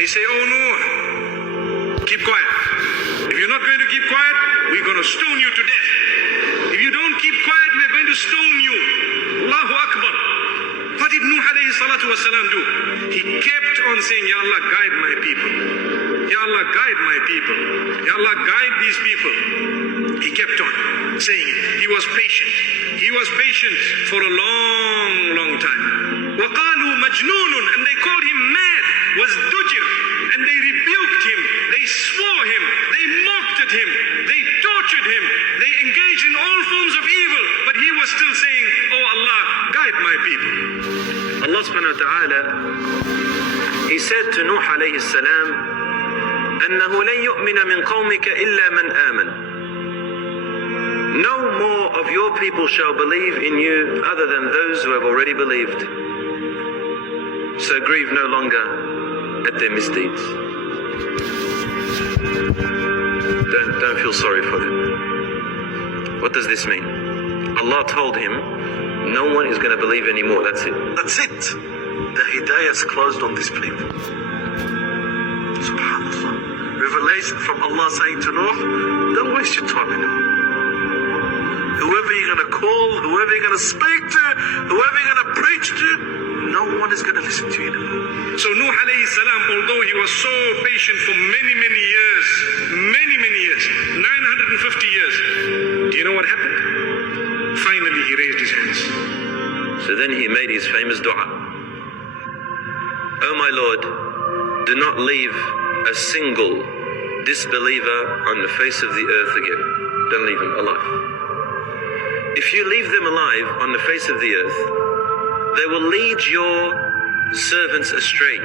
they say, oh no, keep quiet. If you're not going to keep quiet, we're going to stone you to death. If you don't keep quiet, we're going to stone you. Allahu Akbar. What did Nuh alayhi salatu wasalam do? He kept on saying, Ya Allah, guide my people. Ya Allah, guide my people. Ya Allah, guide these people. He kept on saying it. He was patient. He was patient for a long, long time. وَقَالُوا مَجْنُونٌ, and they called him mad. وَازْدُجِرٌ, and they rebuked him. They swore him. They mocked at him. They tortured him. They engaged in all forms of evil. But he was still saying, oh Allah, guide my people. Allah subhanahu wa ta'ala, He said to Nuh alayhi salam, أَنَّهُ لَن يُؤْمِنَ مِنْ قَوْمِكَ إِلَّا مَنْ آمَنَ. No more of your people shall believe in you other than those who have already believed. So grieve no longer at their misdeeds. Don't feel sorry for them. What does this mean? Allah told him, no one is going to believe anymore. That's it. That's it. The hidayah is closed on these people. Subhanallah. Revelation from Allah saying to Nuh, don't waste your time anymore. Whoever you're going to call, whoever you're going to speak to, whoever you're going to preach to, no one is going to listen to you anymore. So Nuh alayhi salam, although he was so patient for many, many years, 950 years, do you know what happened? Finally he raised his hands. So then he made his famous dua. Oh my Lord, do not leave a single disbeliever on the face of the earth again. Don't leave them alive. If you leave them alive on the face of the earth, they will lead your servants astray.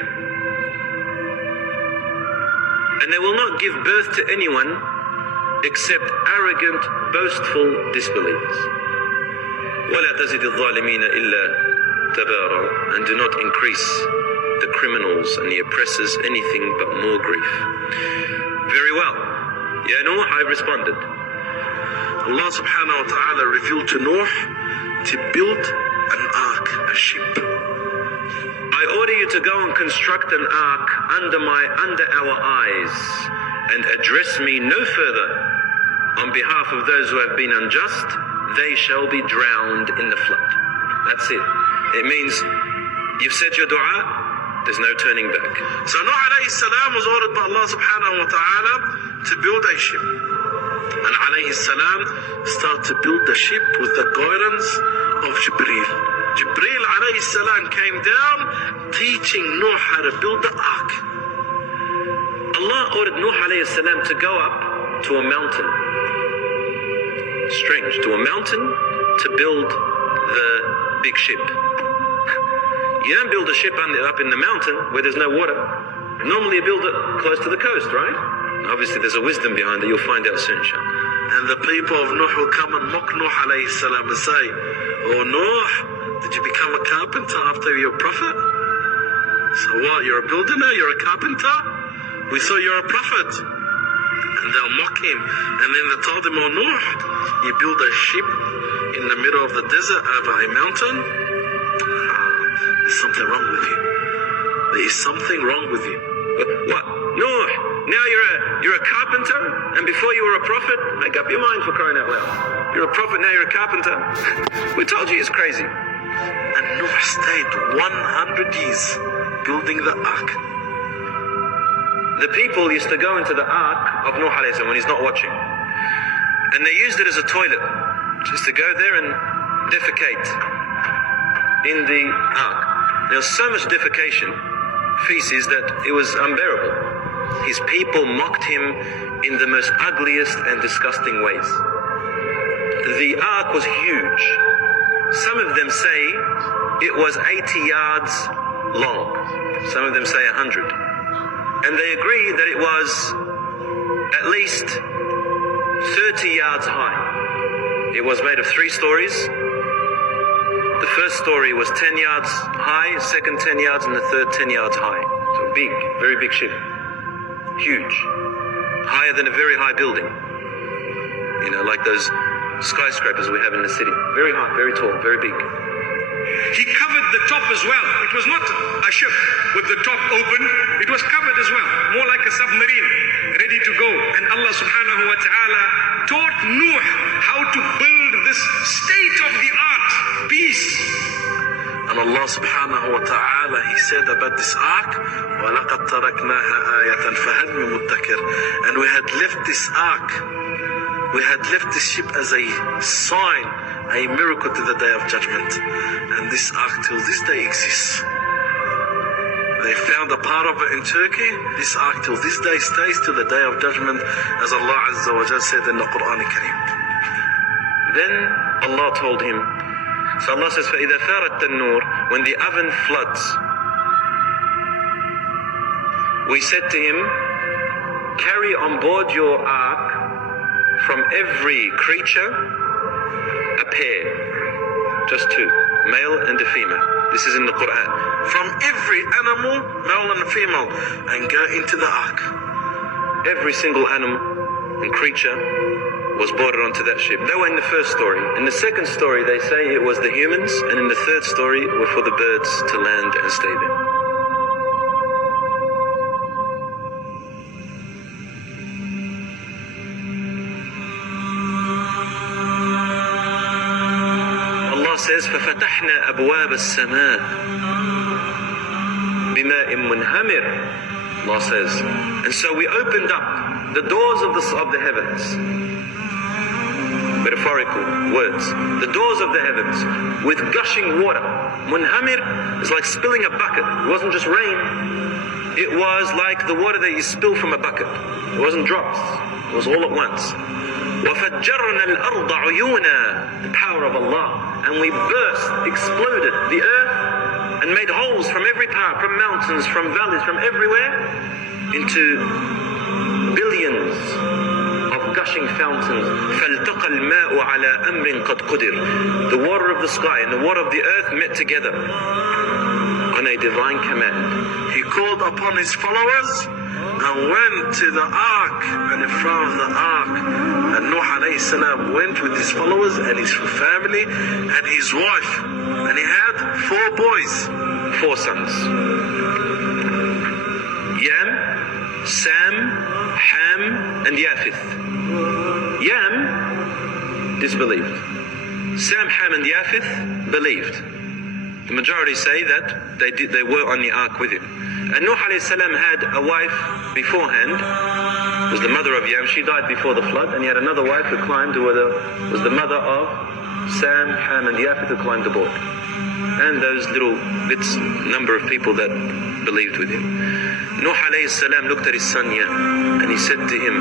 And they will not give birth to anyone except arrogant, boastful disbelievers. وَلَا تَزِدِ الظَّالِمِينَ إِلَّا تَبَارًا, and do not increase the criminals and the oppressors anything but more grief. Very well. Ya Nuh, I responded. Allah subhanahu wa ta'ala revealed to Nuh to build an ark, a ship. I order you to go and construct an ark under our eyes, and address me no further. On behalf of those who have been unjust, they shall be drowned in the flood. That's it. It means you've said your dua, there's no turning back. So Nuh alayhi salam was ordered by Allah subhanahu wa ta'ala to build a ship. And alayhi salam started to build the ship with the guidance of Jibreel. Jibreel alayhi salam came down teaching Nuh how to build the ark. Allah ordered Nuh alayhi salam to go up to a mountain. Strange, to a mountain to build the big ship. You don't build a ship up in the mountain where there's no water. Normally you build it close to the coast, right? Obviously there's a wisdom behind it, you'll find out soon, inshallah. And the people of Nuh will come and mock Nuh alayhi salam and say, oh Nuh, did you become a carpenter after you're a prophet? So what, you're a builder now, you're a carpenter? We saw you're a prophet. And they'll mock him. And then they told him, oh Nuh, you build a ship in the middle of the desert over a mountain? There's something wrong with you. There is something wrong with you. What? Nuh, now you're a carpenter, and before you were a prophet? Make up your mind, for crying out loud. You're a prophet, now you're a carpenter. We told you he's crazy. And Nuh stayed 100 years building the ark. The people used to go into the ark of Nuh alayhi salam when he's not watching. And they used it as a toilet, just to go there and defecate in the ark. There was so much defecation, feces, that it was unbearable. His people mocked him in the most ugliest and disgusting ways. The ark was huge. Some of them say it was 80 yards long. Some of them say 100. And they agree that it was at least 30 yards high. It was made of 3 stories. The first story was 10 yards high, second 10 yards, and the third 10 yards high. So big, very big ship. Huge. Higher than a very high building. You know, like those skyscrapers we have in the city. Very high, very tall, very big. He covered the top as well. It was not a ship with the top open. It was covered as about this ark. وَلَقَدْ تَرَكْنَاهَا آيَةً فَهَلْ مِن مُدَّكِرٍ. And we had left this ark, we had left this ship as a sign, a miracle to the day of judgment. And this ark till this day exists. They found a part of it in Turkey. This ark till this day stays till the day of judgment, as Allah Azza wa Jal said in the Quran Kareem. Then Allah told him, so Allah says, فَإِذَا ثَارَتْ التَّنُّورِ, when the oven floods, we said to him, carry on board your ark from every creature a pair, just two, male and a female. This is in the Quran. From every animal, male and female, and go into the ark. Every single animal and creature was boarded onto that ship. They were in the first story. In the second story, they say it was the humans, and in the third story were for the birds to land and stay there. Allah says, فَفَتَحْنَا أَبْوَابَ السَّمَاءِ بِمَاءٍ مُنْهَمِرٍ. Allah says, and so we opened up the doors of the heavens. Metaphorical words. The doors of the heavens with gushing water. Munhamir is like spilling a bucket. It wasn't just rain. It was like the water that you spill from a bucket. It wasn't drops. It was all at once. وَفَجَّرْنَا الْأَرْضَ عُيُونًا. The power of Allah. And we burst, exploded the earth and made holes from every part, from mountains, from valleys, from everywhere, into billions of gushing fountains. فَالْتَقَى الْمَاءُ عَلَى أَمْرٍ قَدْ قُدِرٍ. The water of the sky and the water of the earth met together on a divine command. He called upon his followers and went to the ark, and in front of the ark, and Nuh alayhi salam went with his followers and his family and his wife, and he had 4 boys, 4 sons. Yam, Sam, Ham, and Yafith. Yam disbelieved. Sam, Ham, and Yafith believed. The majority say that they were on the ark with him. And Nuh alayhi salam had a wife beforehand, was the mother of Yam. She died before the flood, and he had another wife who climbed, who was the mother of Sam, Ham, and Yafith, who climbed aboard. And those little bits, number of people that believed with him. Nuh alayhi salam looked at his son Yam, and he said to him,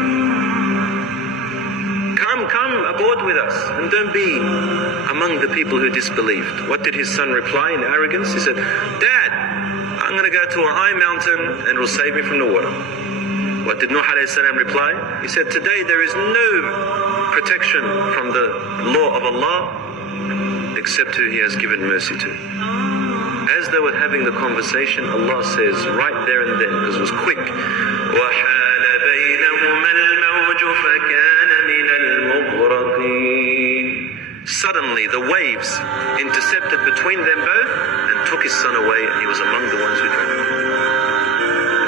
Come aboard with us, and don't be among the people who disbelieved. What did his son reply in arrogance? He said, Dad, I'm going to go to a high mountain and it will save me from the water. What did Nuh alayhi salam reply? He said, today there is no protection from the law of Allah except who He has given mercy to. As they were having the conversation, Allah says right there and then, because it was quick, وَحَالَ بَيْنَهُمَا الْمَوْجُ فَكَانَ مِنَ الْمُغْرَقِينَ. Suddenly the waves intercepted between them both and took his son away, and he was among the ones who drowned.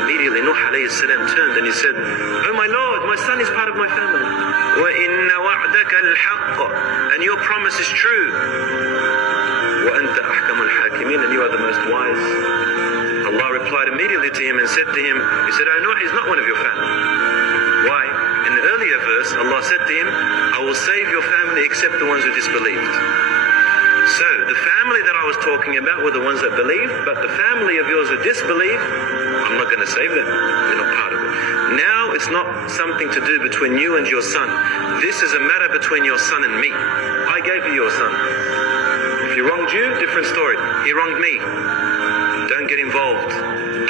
Immediately Nuh alayhi salam turned and he said, Oh my Lord, my son is part of my family. وَإِنَّ وَعْدَكَ الْحَقِّ. And your promise is true. وَأَنْتَ أَحْكَمُ الْحَاكِمِينَ. And you are the most wise. Allah replied immediately to him and said to him, he said, Oh Nuh, he's not one of your family. Why? In the earlier verse, Allah said to him, I will save your family except the ones who disbelieved. So, the family that I was talking about were the ones that believed, but the family of yours who disbelieve, I'm not going to save them. They're not part of it. Now, it's not something to do between you and your son. This is a matter between your son and me. I gave you your son. If he wronged you, different story. He wronged me. Don't get involved.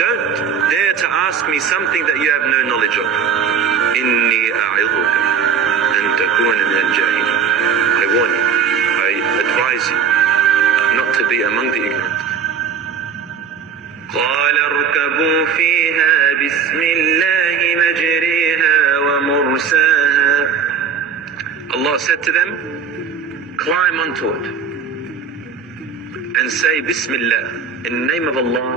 Don't dare to ask me something that you have no knowledge of. Inni a'idhuka an takuna min al-jahilin. I warn you, I advise you not to be among the ignorant. قال اركبوا فيها بسم الله مجريها ومرساها. Allah said to them, climb onto it and say Bismillah, in the name of Allah,